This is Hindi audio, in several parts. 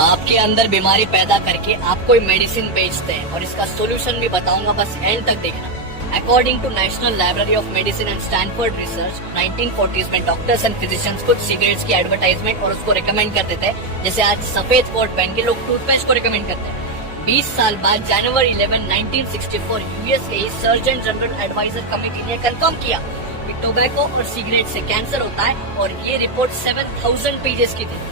आपके अंदर बीमारी पैदा करके आप कोई मेडिसिन बेचते हैं और इसका सोल्यूशन भी बताऊंगा, बस एंड तक देखना। According to National Library of Medicine and Stanford research, 1940s में डॉक्टर्स एंड फिजिशियंस कुछ सिगरेट्स की एडवर्टाइजमेंट और उसको रिकमेंड करते थे, जैसे आज सफेद कोट पहन के लोग टूथपेस्ट को रिकमेंड करते हैं। 20 साल बाद जनवरी 11, 1964 यूएस के सर्जन जनरल एडवाइजर कमेटी ने कंफर्म किया कि टोबैको और सिगरेट से कैंसर होता है और ये रिपोर्ट 7000 पेजेस की थी।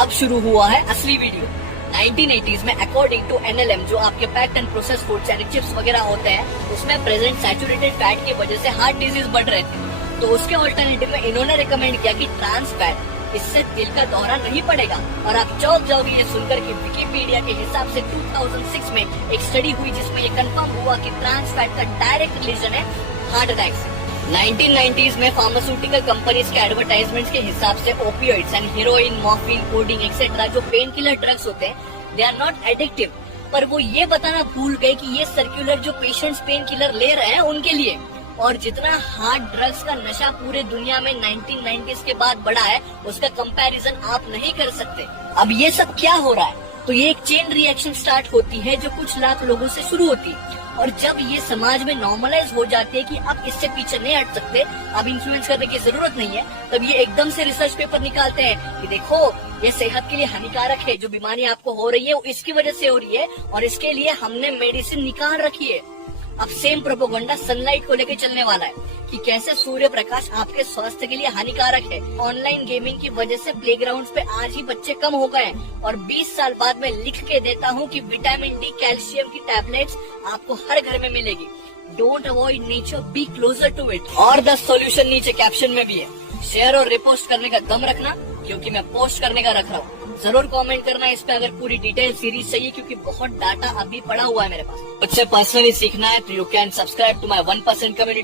अब शुरू हुआ है असली वीडियो। 1980s में अकॉर्डिंग टू एनएलएम, जो आपके पैक्ड एंड प्रोसेस फूड्स यानी चिप्स वगैरह होते हैं, उसमें प्रेजेंट सैचुरेटेड फैट की वजह से हार्ट डिजीज बढ़ रहे थे। तो उसके ऑल्टरनेटिव में इन्होंने रिकमेंड किया कि ट्रांस फैट, इससे दिल का दौरा नहीं पड़ेगा। और आप चौंक जाओगे ये सुनकर कि विकिपीडिया के हिसाब से 2006 में एक स्टडी हुई जिसमें ये कंफर्म हुआ कि ट्रांस फैट का डायरेक्ट रिलेशन है हार्ट अटैक से। 1990s में फार्मास्यूटिकल कंपनीज के एडवर्टाइजमेंट्स के हिसाब से opioids and heroine, morphine, coding etcetera जो पेन किलर ड्रग्स होते हैं, दे आर नॉट एडिक्टिव। पर वो ये बताना भूल गए कि ये सर्कुलर जो पेशेंट्स पेन किलर ले रहे हैं उनके लिए। और जितना हार्ड ड्रग्स का नशा पूरे दुनिया में 1990s के बाद बढ़ा है, उसका कंपैरिजन आप नहीं कर सकते। अब ये सब क्या हो रहा है? तो ये एक चेन रिएक्शन स्टार्ट होती है जो कुछ लाख लोगों से शुरू होती है, और जब ये समाज में नॉर्मलाइज हो जाती है कि अब इससे पीछे नहीं हट सकते, अब इन्फ्लुएंस करने की जरूरत नहीं है, तब ये एकदम से रिसर्च पेपर निकालते हैं कि देखो ये सेहत के लिए हानिकारक है, जो बीमारी आपको हो रही है वो इसकी वजह से हो रही है और इसके लिए हमने मेडिसिन निकाल रखी है। अब सेम प्रोपोगंडा सनलाइट को लेकर चलने वाला है कि कैसे सूर्य प्रकाश आपके स्वास्थ्य के लिए हानिकारक है। ऑनलाइन गेमिंग की वजह से प्लेग्राउंड्स पे आज ही बच्चे कम हो गए और 20 साल बाद मैं लिख के देता हूँ कि विटामिन डी, कैल्शियम की टैबलेट्स आपको हर घर में मिलेगी। Don't avoid nature, be closer to it. और 10 सॉल्यूशन नीचे कैप्शन में भी है। शेयर और रिपोस्ट करने का दम रखना, क्योंकि मैं पोस्ट करने का रख रहा हूँ। जरूर कमेंट करना इस पे अगर पूरी डिटेल सीरीज चाहिए, क्योंकि बहुत डाटा अभी पड़ा हुआ है मेरे पास। मुझसे पर्सनली सीखना है तो you can subscribe to my 1% community.